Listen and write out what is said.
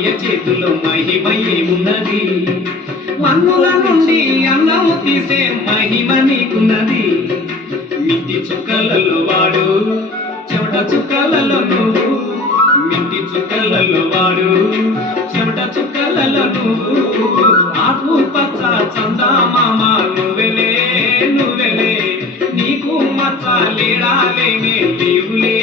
ఆయన చేతుల్లో మహిమయే ఉన్నది. మన్నుల నుండి అన్నము తీసే మహిమ నీకున్నది. మిట్టి చుక్కలలో వాడు చెమట చుక్కలలో నువ్వు. మిట్టి చుక్కలలో వాడు చెమట చుక్కలలో నువ్వు. ఆకు పచ్చ చందా మామ నువ్వెలే నువ్వెలే నీకు మచ్చ లేడాలేనే లేవులే